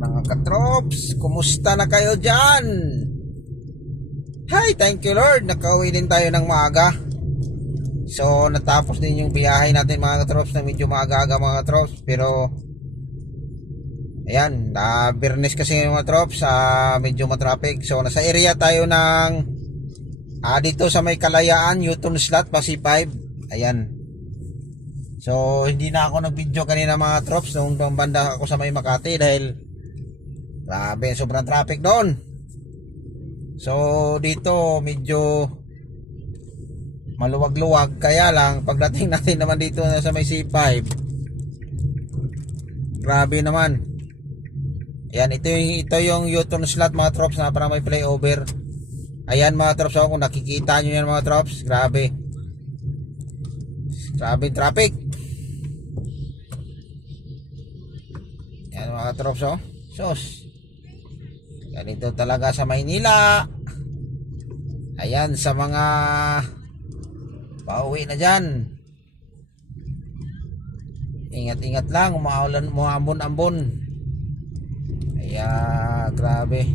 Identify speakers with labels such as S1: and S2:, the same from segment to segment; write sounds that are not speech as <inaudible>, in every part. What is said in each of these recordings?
S1: mga katrops, kumusta na kayo dyan? Hi, thank you Lord, nakauwi din tayo ng maaga. So, natapos din yung biyahe natin mga katrops na medyo maaga-aga mga katrops. Pero, ayan, na Birnes kasi mga katrops, ah, medyo matraffic. So, nasa area tayo ng, ah, dito sa may kalayaan, Newton Slot, Pasi 5. Ayan, So, hindi na ako nag-video kanina mga trops nung banda ako sa may Makati dahil grabe, sobrang traffic doon. So, dito medyo maluwag-luwag kaya lang pagdating <laughs> natin naman dito na sa may C5 grabe naman ayan ito yung, ito yung U-turn slot mga trops na para may flyover ayan mga trops ako kung nakikita nyo yan mga trops grabe grabe traffic Yan mga trops oh. Sos. Ganito talaga sa Maynila. Ayan sa mga pauwi na dyan. Ingat-ingat lang. Umaulan mo ambon-ambon. Kaya grabe.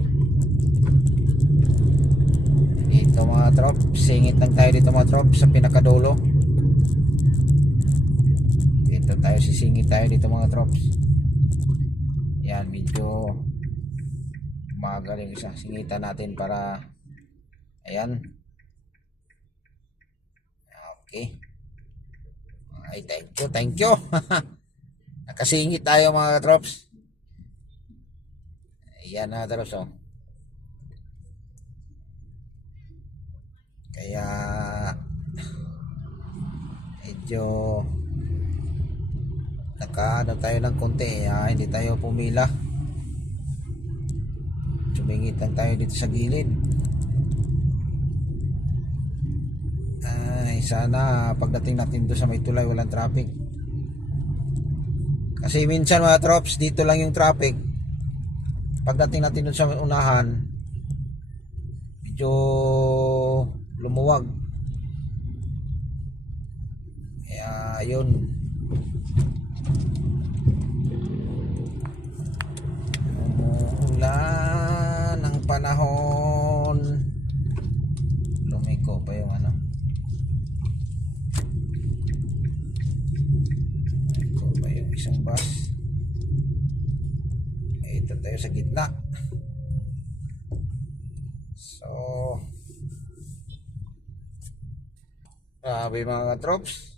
S1: Dito mga trop. Singit lang tayo dito mga trop sa pinakadulo. Dito tayo sisingit tayo dito mga trops. Yan, medyo magaling isa. Singitan natin para ayan. Okay. Ay, thank you, thank you. <laughs> Nakasingit tayo mga trops. Ayan na trops oh. Kaya medyo nakaano tayo ng konti ah, hindi tayo pumila sumingit lang tayo dito sa gilid. Ay sana pagdating natin doon sa may tulay walang traffic. Kasi minsan mga trops dito lang yung traffic. Pagdating natin doon sa unahan medyo lumuwag. Kaya yun umuulan ng panahon lumiko pa yung ano lumiko pa yung isang bus ito tayo sa gitna so grabe mga trops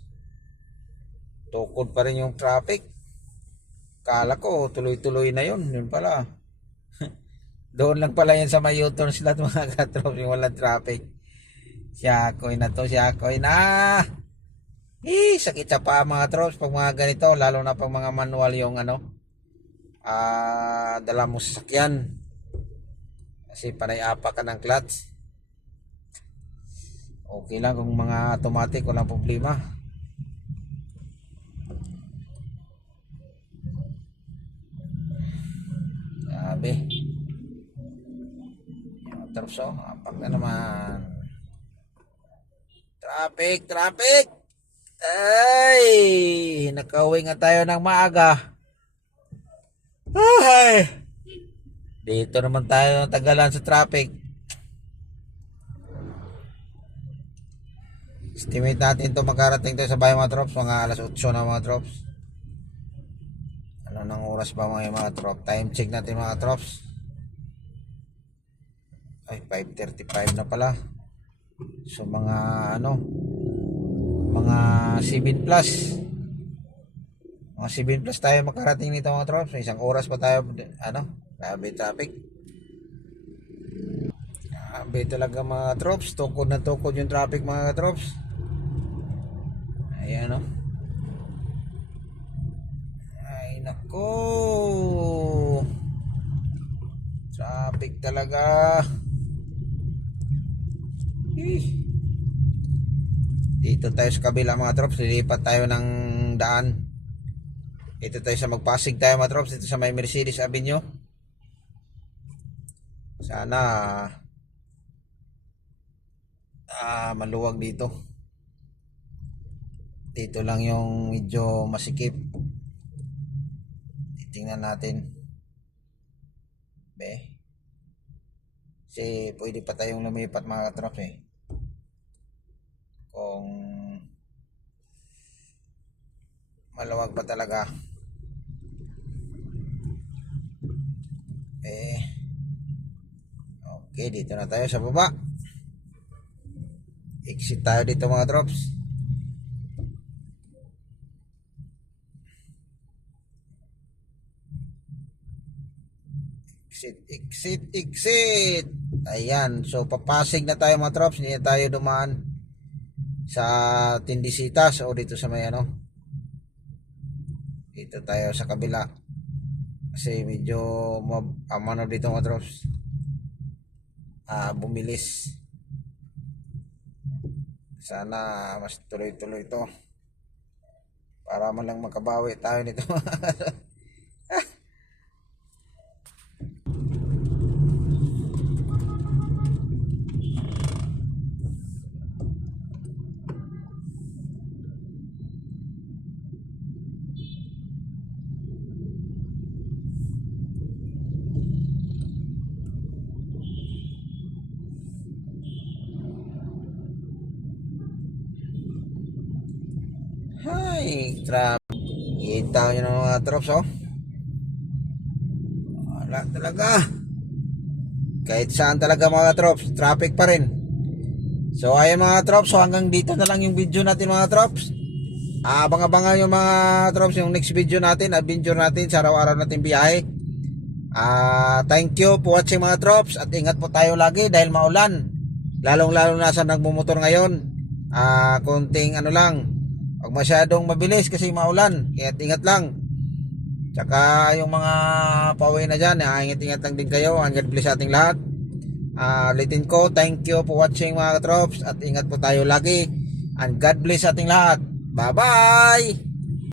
S1: tukod pa rin yung traffic Kala ko tuloy-tuloy na yun. Yun pala. <laughs> Doon lang pala yan sa may U-turn slot <laughs> mga katrop yung walang traffic. Siyakoy na to, siyakoy na. Eh, sakit sa pa mga trops pag mga ganito, lalo na pag mga manual yung ano, ah, dala mo sa sakyan. Kasi panay apa ka ng clutch. Okay lang kung mga automatic, walang problema. Grabe. Yung terus oh, apak na naman. Traffic, traffic! Ay! Nakauwi nga tayo ng maaga. Ay! Dito naman tayo tagalan sa traffic. Estimate natin to makarating tayo sa bahay mga trops, mga alas 8 na mga trops. Ano nang oras ba mga mga trop? Time check natin mga trops. Ay, 5.35 na pala. So mga ano, mga 7 plus. Mga 7 plus tayo makarating nito mga trops. Isang oras pa tayo, ano, grabe traffic. Grabe talaga mga trops. Tukod na tukod yung traffic mga trops. Ayan o. Ay, nako. Traffic talaga. Eh. Dito tayo sa kabila mga trops. Lilipat tayo ng daan. Dito tayo sa magpasig tayo mga trops. Dito sa may Mercedes Avenue. Sana ah, maluwag dito. Dito lang yung medyo masikip. Titingnan natin. Be. Kasi pwede pa tayong lumipat mga katrops eh. Kung maluwag pa talaga. Eh. Okay, dito na tayo sa baba. Exit tayo dito mga drops. Exit, exit, exit. Ayan. So, papasig na tayo mga drops. Hindi na tayo dumaan sa Tindisitas o dito sa may ano. Dito tayo sa kabila. Kasi medyo amano dito mga drops. Ah, bumilis. Sana mas tuloy-tuloy ito. Para man lang makabawi tayo nito. <laughs> Hay, trap. Kita nyo ng mga drops, oh. Wala talaga. Kahit saan talaga mga drops, traffic pa rin. So, ayun mga drops, so hanggang dito na lang yung video natin mga drops. Abang-abangan yung mga drops, yung next video natin, adventure natin sa araw-araw natin biyahe. Ah, thank you for watching mga drops at ingat po tayo lagi dahil maulan. Lalong-lalo na sa nagmumotor ngayon. Ah, konting ano lang, Huwag masyadong mabilis kasi maulan. Kaya ingat lang. Tsaka yung mga pauwi na dyan, ah, ingat-ingat lang din kayo. Ang God bless ating lahat. Ah, ulitin ko, thank you for watching mga katrops. At ingat po tayo lagi. And God bless sa ating lahat. Bye-bye!